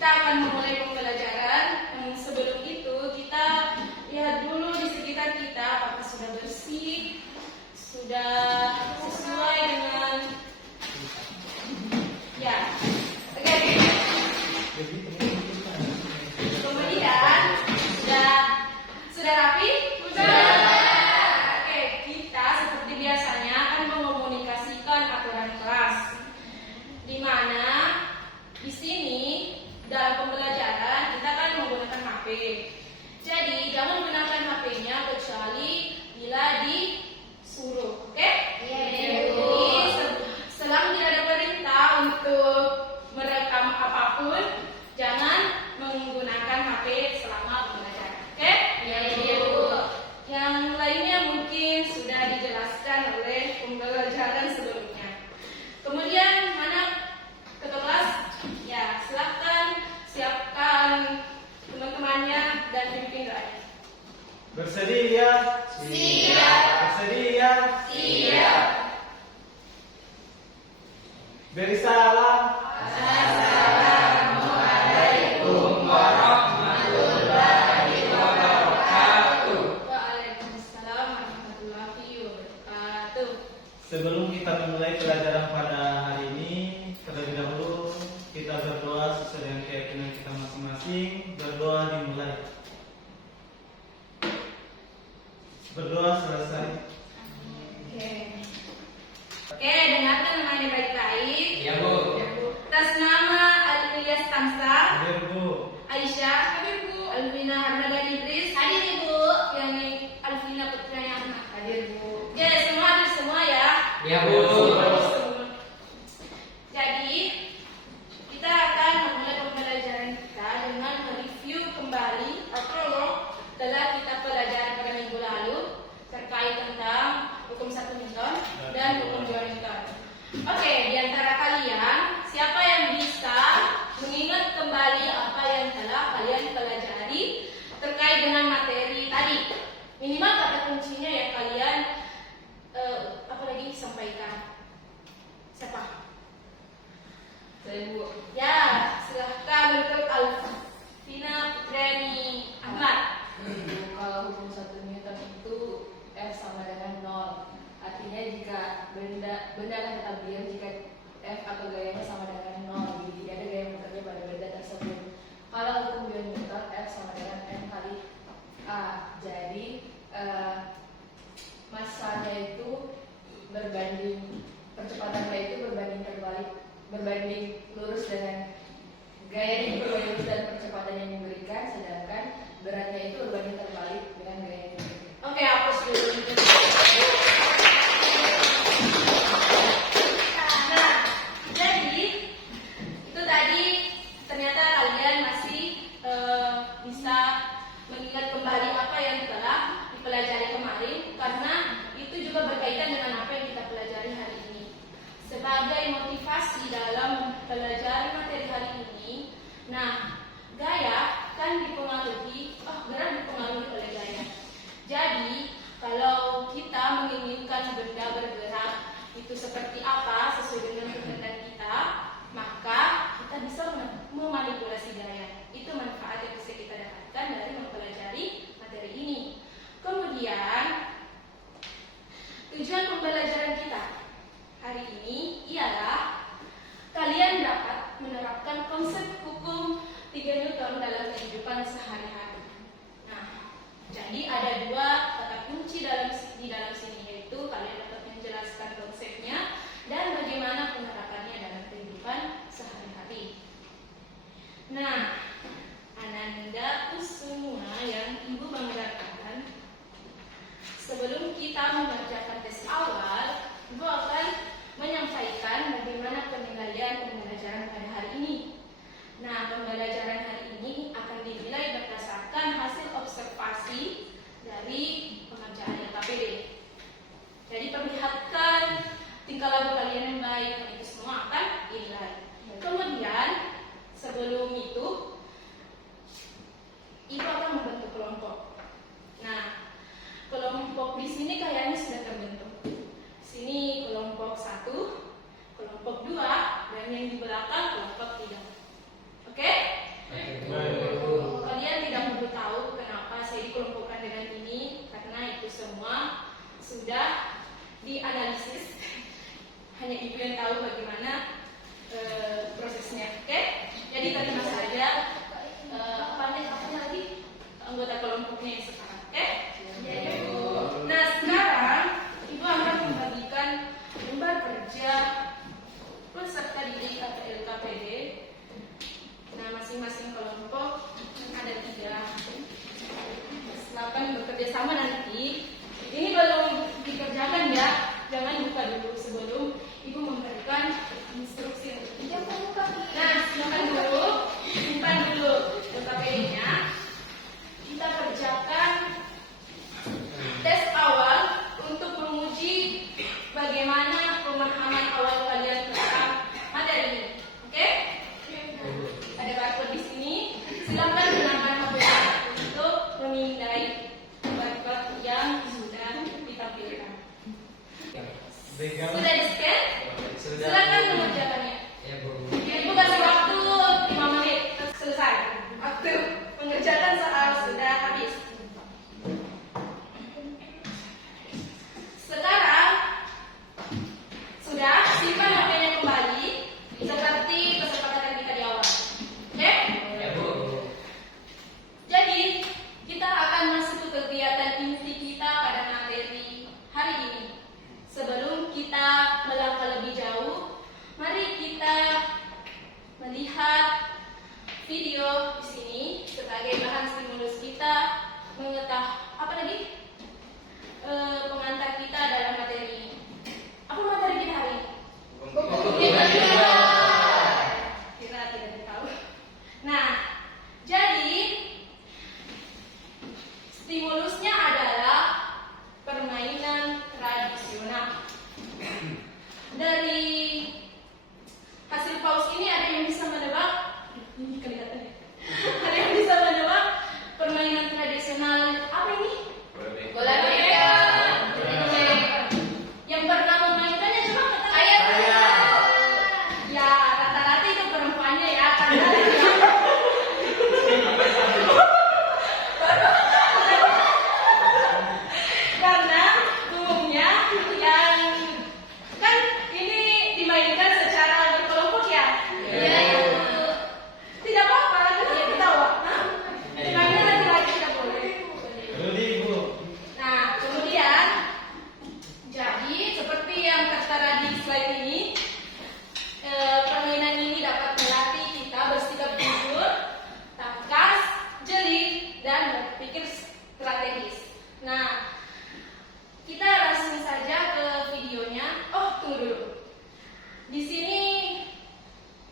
kita akan memulai pembelajaran. Sebelum itu kita lihat dulu di sekitar kita apakah sudah bersih, sudah sesuai dengan ya. Oke. Kemudian sudah rapi? Sudah. Oke, kita seperti biasanya akan mengomunikasikan aturan kelas. Di mana di sini dalam pembelajaran kita akan menggunakan HP. Jadi jangan gunakan HP-nya kecuali bila disuruh, oke? Jadi selama tidak ada perintah untuk merekam apapun, jangan menggunakan HP selama pembelajaran, oke? Yang lainnya mungkin sudah dijelaskan oleh pembelajaran sebelumnya. Kemudian mana ketua kelas? Ya, silakan siapkan teman-temannya dan pimpin doanya. Bersedia? Siap. Bersedia? Siap. Beri salam. Assalamualaikum warahmatullahi wabarakatuh. Waalaikumsalam warahmatullahi wabarakatuh. Sebelum kita memulai pelajaran pada hari ini, terlebih dahulu kita berdoa sesuai dengan keyakinan kita masing-masing. Berdoa dimulai. Berdoa selesai. Oke, dengarkan namanya baik-baik. Ya, Bu. Atas nama Al-Ilyas Tamsa, Hadir, Bu. Aisyah, hadir Bu. Alvina Harmadani Idris, hadir Ibu. Yani Alvina Putranya Ahmad, hadir Bu. Oke, semua hadir semua ya. Ya, Bu. Jadi kita akan memulai pembelajaran kita dengan mereview kembali apa yang telah kita pelajari pada minggu lalu terkait tentang hukum 1 Newton dan hukum 2 Newton. Oke, di antara kalian siapa yang bisa mengingat kembali apa yang telah kalian pelajari terkait dengan materi tadi? Minimal kata kuncinya yang kalian apa lagi sampaikan. Siapa? Saya Bu. Ya, silahkan untuk Alvina Putrani Ahmad. Kalau hukum 1 Newton itu F sama dengan 0. Artinya jika benda akan tetap diam jika F atau gayanya sama dengan 0. Jadi tidak ada gaya muternya pada benda tersebut. Kalau hukum 2 Newton F sama dengan M kali A. Jadi masanya itu berbanding percepatan gaya itu berbanding terbalik, berbanding lurus dengan gaya yang berbanding lurus dan percepatan yang diberikan, sedangkan beratnya itu berbanding terbalik dengan gaya yang diberikan. Oke, hapus dulu. Nah, jadi itu tadi ternyata kalian masih bisa mengingat kembali apa yang telah dipelajari kemarin, karena itu juga berkaitan dengan apa yang kita pelajari hari ini. Sebagai motivasi dalam pelajaran materi hari ini, nah, gaya kan dipengaruhi, gerak dipengaruhi oleh gaya. Jadi, kalau kita menginginkan benda bergerak itu seperti apa sesuai dengan kehendak kita, maka kita bisa memanipulasi gaya. Itu manfaat yang bisa kita dapatkan dari mempelajari materi ini. Kemudian, tujuan pembelajaran kita hari ini ialah kalian dapat menerapkan konsep hukum 3 Newton dalam kehidupan sehari-hari. Nah, jadi ada 2 kata kunci di dalam sini, yaitu kalian dapat menjelaskan konsepnya dan bagaimana penerapannya dalam kehidupan sehari-hari. Nah, Ananda semua yang Ibu banggakan, sebelum kita mengerjakan tes awal, Ibu akan menyampaikan bagaimana penilaian pembelajaran pada hari ini. Nah, pembelajaran hari ini akan dinilai berdasarkan hasil observasi Jadi terima saja apa lagi anggota kelompoknya yang sekarang. Oke? Ya, Ibu. Nah, sekarang Ibu akan membagikan lembar kerja peserta didik atau LKPD. Nah, masing-masing kelompok ada 3. Silakan bekerja sama nanti. Ini belum dikerjakan ya. Jangan buka dulu sebelum Ibu memberikan instruksi. Nah, silakan dulu, simpan dulu LKPD-nya. Kita kerjakan tes awal untuk menguji bagaimana pemahaman awal kalian tentang materi ini. Oke? Ada barcode di sini. Silakan gunakan HP untuk memindai barcode yang sudah ditampilkan. Sudah di-scan? Silakan mengerjakannya. Ibu kasih waktu 5 menit selesai. Waktu pengerjaan soal sudah habis. Sekarang sudah simpan HP-nya kembali seperti kesepakatan kita di awal. Oke? Jadi kita akan masuk ke kegiatan inti kita pada materi hari ini. Sebelum kita melangkah lebih jauh, mari kita melihat video di sini sebagai bahan stimulus kita mengetahui apa lagi pengantar kita dalam materi ini. Apa materi kita hari ini? Kita tidak tahu. Nah, jadi stimulusnya adalah permainan tradisional. Dari hasil paus ini ada yang bisa menebak? Ini kelihatan ya. Ada yang bisa menebak permainan tradisional apa ini? Bola beka. Yang pernah memainkannya coba katakan. Saya. Ya, rata-rata itu perempuannya ya, karena karena umumnya yang kan ini dimainkan secara berkelompok ya. Iya. Tidak apa-apa, kita ketawa. Dimainkan laki-laki tidak boleh. Nah, kemudian jadi seperti yang tertera di slide ini, permainan ini dapat melatih kita bersikap jujur, tangkas, jeli, dan berpikir strategis. Nah, kita langsung saja ke videonya. Oh, tunggu dulu. Di sini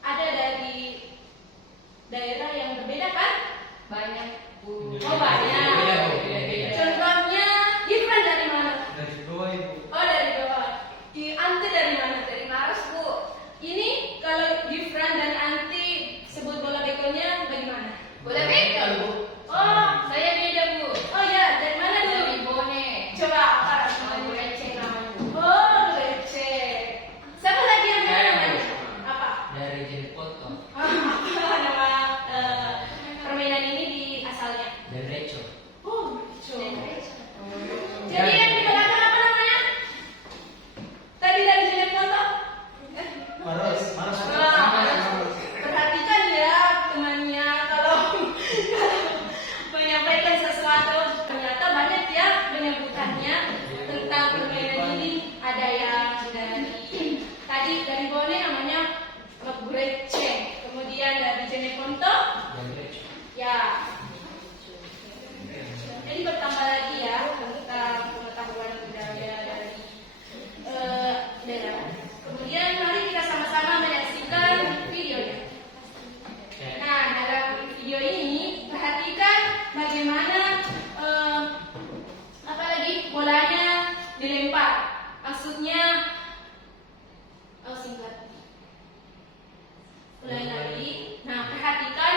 ada dari daerah yang berbeda kan? Banyak, Bu. Oh, banyak. Contohnya, Gibran dari mana? Dari bawah, Ibu. Oh, dari bawah. Anti dari mana? Dari Maros, Bu. Ini kalau Gibran dan Anti sebut bola bekelnya bagaimana? Bola bekel, Bu. Oh, Saya beda, Bu. oh ya, dari mana dulu? Dari Bone. Coba apa? Bu Receh namanya, Bu. Oh, receh. Siapa lagi yang Saya, namanya? Bu. Apa? Dari jenis foto Apa nama permainan ini di asalnya? dan reco. Oh, receh. Oh. Jadi yang di belakang apa namanya? Tadi dari jenis foto? Maros. Perhatikan ya temannya kalau menyampaikan sesuatu ternyata banyak ya penyebutannya tentang permainan ini. Ada yang tadi dari Bone namanya Gurece, kemudian dari Jeneponto Dan reco. ya. Jadi bertambah lagi ya tentang pengetahuan budaya dari daerah. Kemudian mari kita sama-sama menyaksikan videonya. Nah, dalam video ini perhatikan bagaimana apa lagi bolanya dilempar. Maksudnya singkat. Ulangi lagi. Nah, perhatikan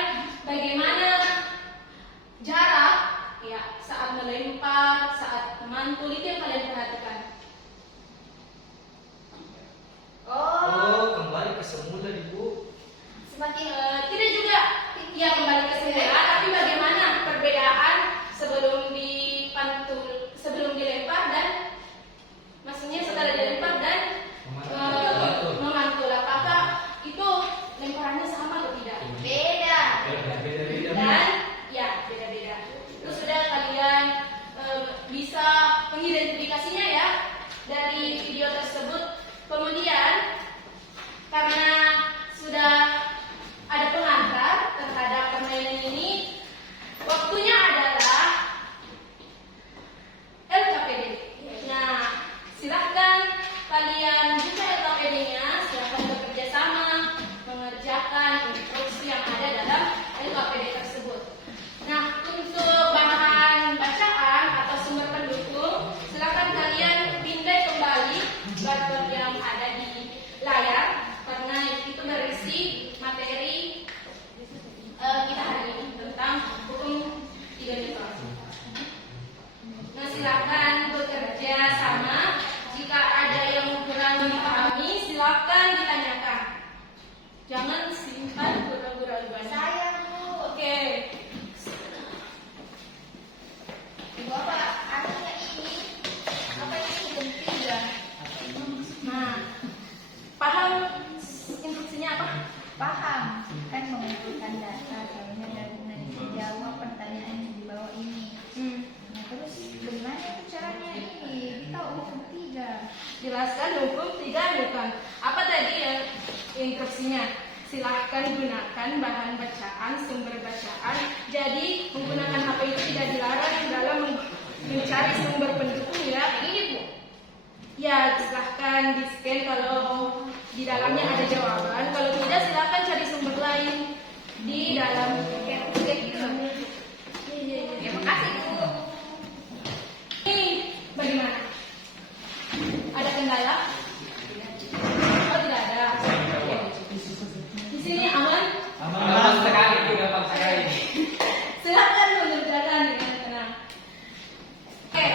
bacaan, sumber bacaan. Jadi menggunakan HP itu tidak dilarang dalam mencari sumber pendukung ya. Ini Bu. Ya silahkan di scan kalau di dalamnya ada jawaban. Kalau tidak silahkan cari sumber lain di dalam kayak gitu. Terima kasih Bu. Ini bagaimana? Ada kendala? Oh tidak ada. Di sini aman? Aman sekali, gampang sekali. Silakan mengerjakan dengan tenang. Oke.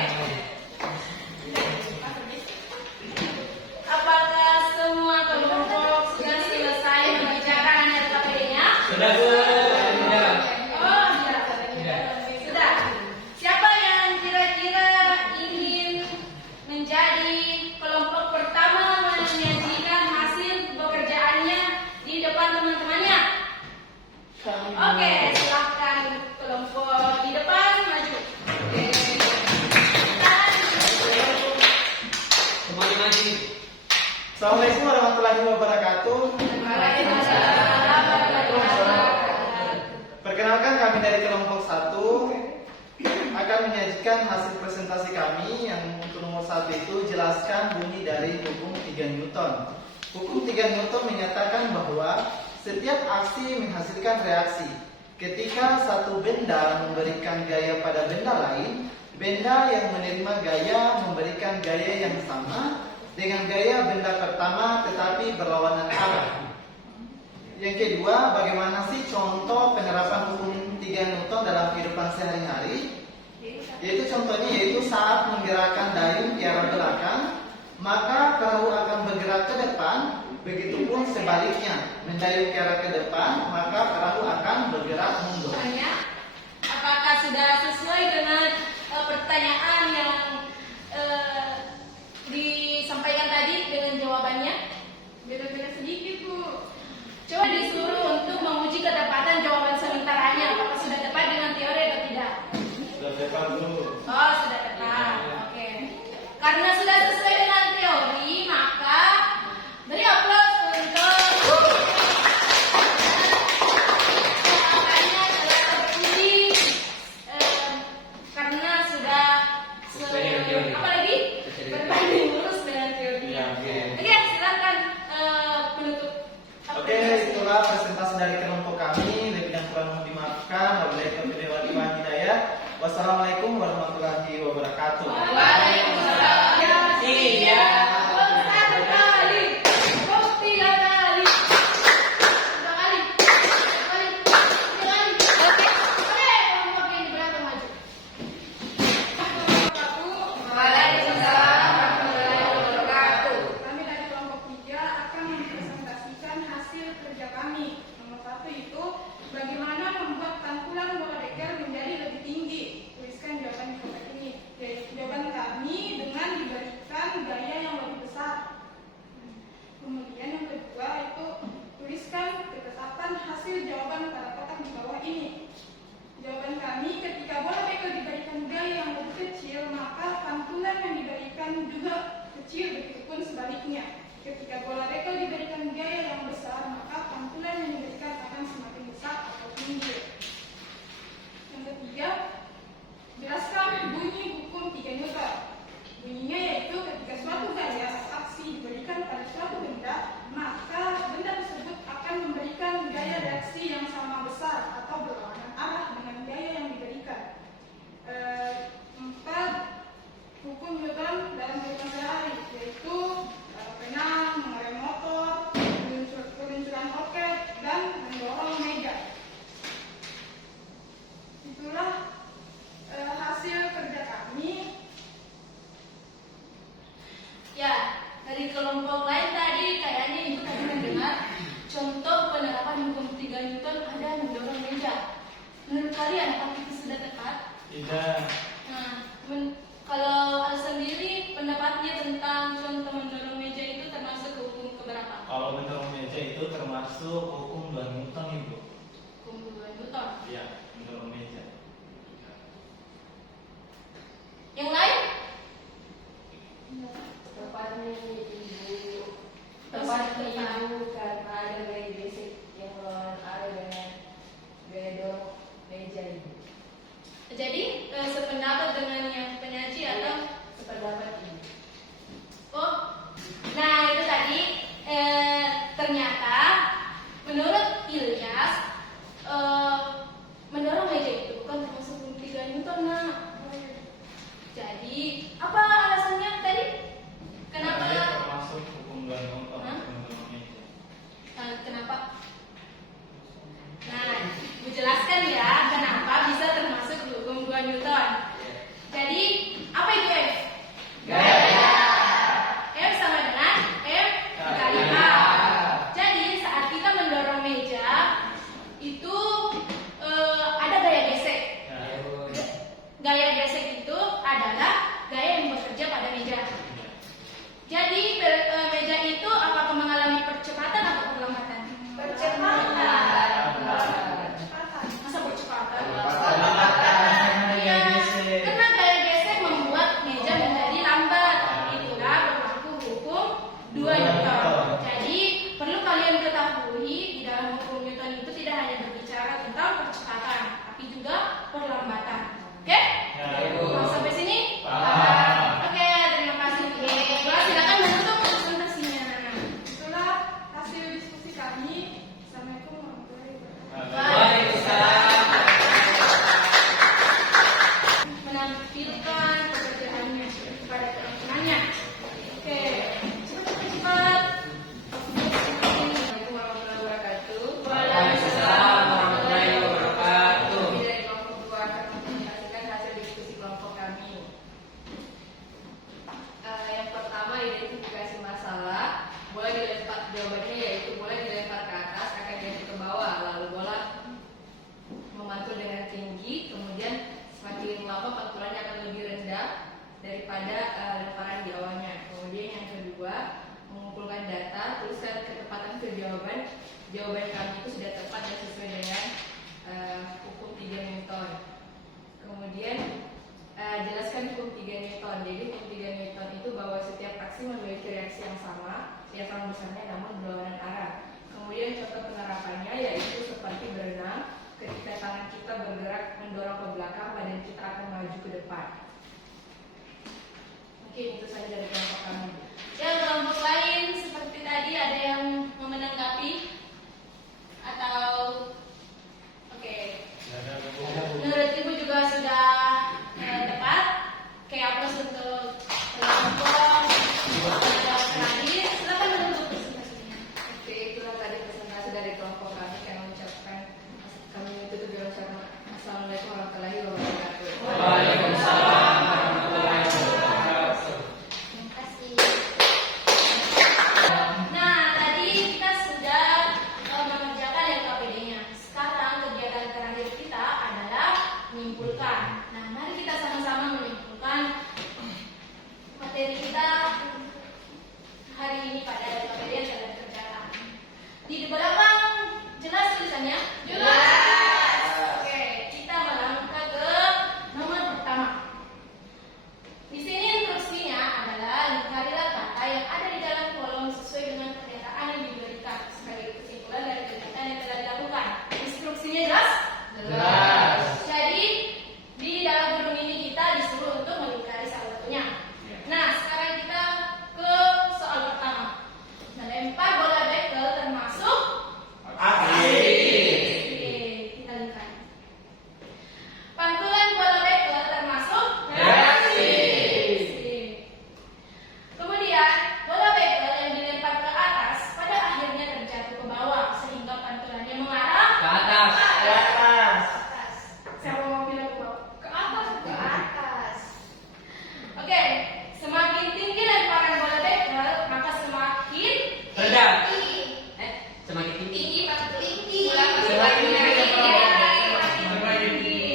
Apakah semua kelompok sudah selesai membicarakan RKPD-nya? Sudah Bu. Sudah. Oh, sudah. Sudah. Siapa yang kira-kira ingin menjadi kelompok pertama menyajikan hasil pekerjaannya di depan teman-temannya? Oke, silahkan kelompok di depan maju. Oke. Semuanya maju. Assalamualaikum warahmatullahi wabarakatuh. Perkenalkan, kami dari kelompok 1 akan menyajikan hasil presentasi kami yang untuk nomor 1 itu jelaskan bunyi dari hukum 3 Newton. Hukum 3 Newton menyatakan bahwa setiap aksi menghasilkan reaksi. Ketika satu benda memberikan gaya pada benda lain, benda yang menerima gaya memberikan gaya yang sama dengan gaya benda pertama tetapi berlawanan arah. Yang kedua, bagaimana sih contoh penerapan hukum 3 Newton dalam kehidupan sehari-hari? Yaitu contohnya saat menggerakkan dayung ke arah belakang, maka perahu akan bergerak ke depan, begitupun sebaliknya, mendayung ke arah ke depan, maka perahu akan bergerak mundur. Apakah sudah sesuai dengan pertanyaan yang disampaikan tadi dengan jawabannya? Beda-beda sedikit Bu. Coba disuruh untuk menguji ketepatan jawaban sementaranya. Apakah sudah tepat dengan teori atau tidak? Sudah tepat Bu. Oh, sudah tepat. Oke. Karena sudah sesuai dengan teori, maka beri aplaus untuk jawabannya telah teruji karena sudah Sesuai dengan teori. apa lagi? Sesuai dengan Berbanding lurus dengan teorinya. Ya, oke. Oke, silakan penutup. Oke, itulah presentasi dari kelompok kami. Lebih dan kurang mohon dimaafkan. Wabillahi taufiq wal hidayah. Wassalamualaikum warahmatullahi wabarakatuh. Waalaikumsalam. Iya. Satu kali. Oh, 3 kali. 2 kali. 1 kali. 3 kali. Oke. Oke, kelompok yang di belakang maju. Waalaikumsalam warahmatullahi wabarakatuh. Kami dari kelompok 3 akan mempresentasikan hasil kerja kami. Nomor 1 itu bagaimana membuat pantulan bola dekel menjadi lebih tinggi. Tuliskan jawaban di kotak ini. Jawaban kami dengan diberikan gaya yang lebih besar. Kemudian yang kedua itu tuliskan ketetapan hasil jawaban pada kotak di bawah ini. Jawaban kami, ketika bola dekel diberikan gaya yang lebih kecil, maka pantulan yang diberikan juga kecil, begitupun sebaliknya. Ketika bola dekel diberikan gaya yang besar, maka pantulan yang diberikan akan semakin besar atau tinggi. Yang ketiga, jelaskan bunyi hukum 3 Newton. Bunyinya yaitu ketika suatu gaya atau aksi diberikan pada suatu benda, maka benda tersebut akan memberikan gaya reaksi yang sama besar atau berlawanan arah dengan gaya yang diberikan. 4. Hukum Newton dalam kehidupan sehari, yaitu penang, mengerem motor, peluncuran roket, dan mendorong meja. Itulah hasil kerja kami. Ya, dari kelompok lain tadi kayaknya Ibu tadi mendengar contoh penerapan hukum 3 Newton ada mendorong meja. Menurut kalian apakah itu sudah tepat? Tidak. Nah, kalau Al sendiri pendapatnya tentang contoh mendorong meja itu termasuk hukum keberapa? Kalau mendorong meja itu termasuk hukum 2 Newton Ibu. Hukum 2 Newton. Iya, mendorong meja. Yang lain? Tepatnya Ibu, tepatnya Ibu karena ada gaya basic yang melawan arah dengan daripada lemparan di awalnya. Kemudian yang kedua, mengumpulkan data, tuliskan ketepatan jawaban kami itu sudah tepat dan sesuai dengan hukum 3 Newton. Kemudian jelaskan hukum 3 Newton. Jadi hukum 3 Newton itu bahwa setiap aksi memiliki reaksi yang sama besarnya namun berlawanan arah. Kemudian contoh penerapannya yaitu seperti berenang, ketika tangan kita bergerak mendorong ke belakang, badan kita akan maju ke depan. Mungkin itu saja dari kelompok kami. Ya, kelompok lain seperti tadi ada yang mau menanggapi atau oke. Menurut Ibu juga sudah tepat. Kayak apa untuk kelompok terakhir? Silakan menutup presentasinya. Oke, itulah tadi presentasi dari kelompok kami yang mengucapkan kami tutup dengan ucapan Assalamualaikum warahmatullahi wabarakatuh. Waalaikumsalam warahmatullahi wabarakatuh. Terima kasih. Nah, tadi kita sudah mengerjakan LKPD-nya. Sekarang kegiatan terakhir kita adalah menyimpulkan. Nah, mari kita sama-sama menyimpulkan materi kita hari ini pada LKPD yang telah dikerjakan. Di belakang jelas tulisannya? Jelas. Oke, kita melangkah ke nomor pertama. Di sini instruksinya adalah lingkarilah kata yang ada di dalam kolom sesuai dengan pernyataan yang diberikan sebagai kesimpulan dari kegiatan yang telah dilakukan. Instruksinya jelas? Jelas. Jadi di dalam gurun ini kita disuruh untuk melingkari salah satunya. Nah, sekarang kita ke soal pertama. Melempar bola bekel termasuk Aksi. Oke, kita lingkari. Pantulan bola bekel termasuk Reaksi. Kemudian bola bekel yang dilempar ke atas pada akhirnya terjatuh ke bawah sehingga pantulannya mengarah Ke atas. Ke atas. atas. Siapa mau bilang ke bawah? Ke atas. Ke atas. Oke, semakin tinggi lemparan bola bekel, maka semakin Rendah. tinggi. Semakin tinggi. Tinggi pasti tinggi. Semakin tinggi lemparan bola bekel, Semakin tinggi.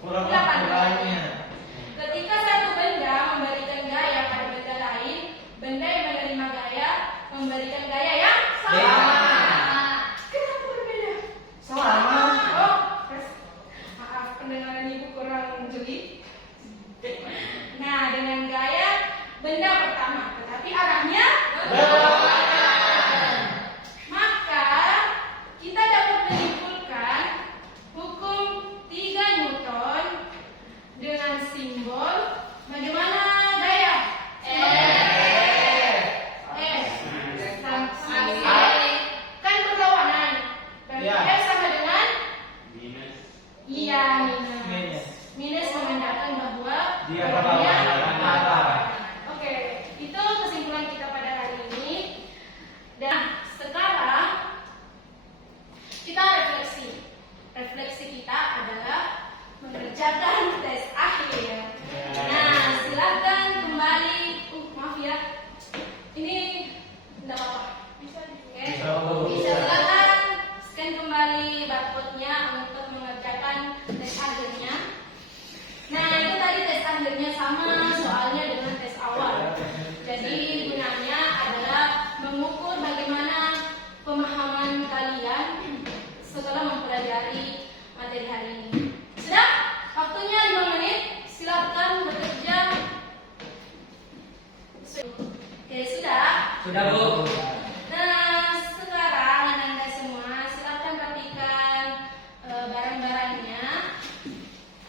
Kurang Delapan. kurangnya. Ketika satu benda memberikan gaya pada benda lain, benda yang menerima gaya memberikan gaya yang sama. Sama. Kenapa berbeda? Sama. Oh, maaf, pendengaran ibu kurang jeli. Nah, dengan gaya benda pertama, tetapi arahnya berlawanan. Maka kita dapat menyimpulkan hukum 3 Newton dengan simbol bagaimana gaya? Kan berlawanan. Berarti Ya. F sama dengan iya Minus. minus. Minus menandakan bahwa Dia arahnya berlawanan arah. Oke, itu kesimpulan kita pada hari ini. Dan sekarang kita refleksi. Refleksi kita adalah mengerjakan tes akhir. Nah, silakan kembali. Maaf ya, ini tidak apa-apa. Bisa, oke? Bisa silakan scan kembali barcode-nya untuk mengerjakan tes akhirnya. Nah, itu tadi tes akhirnya sama soalnya dengan tes awal. Jadi gunanya adalah mengukur bagaimana pemahaman kalian setelah mempelajari materi hari ini. Sudah? Waktunya 5 menit. Silakan bekerja. Oke, sudah. Sudah, Bu. Nah, sekarang Anda semua silakan rapikan barang-barangnya.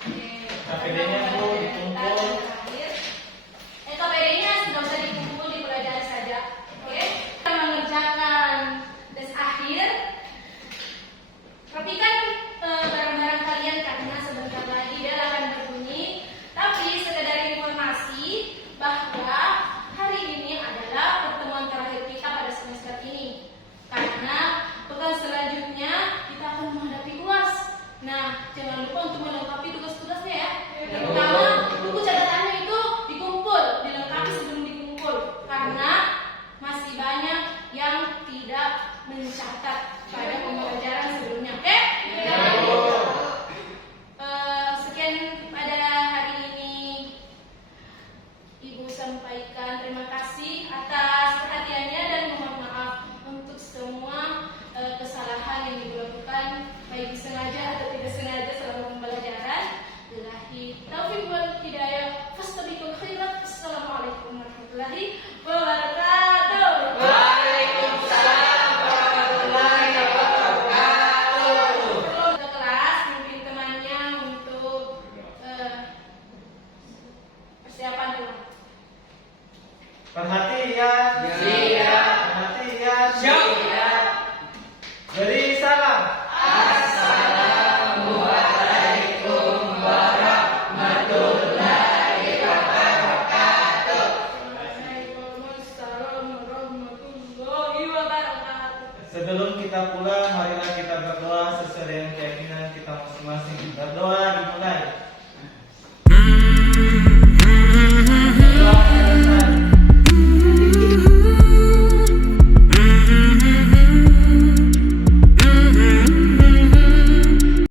Oke, KPD-nya, Bu, dikumpul. KPD-nya sudah usah dikumpul, dipelajari saja. Oke, kita mengerjakan tes akhir. Rapikan barang-barang kalian karena sebentar lagi bel akan berbunyi. Tapi sekedar informasi bahwa hari ini adalah pertemuan terakhir keyakinan kita masing-masing. Berdoa dimulai.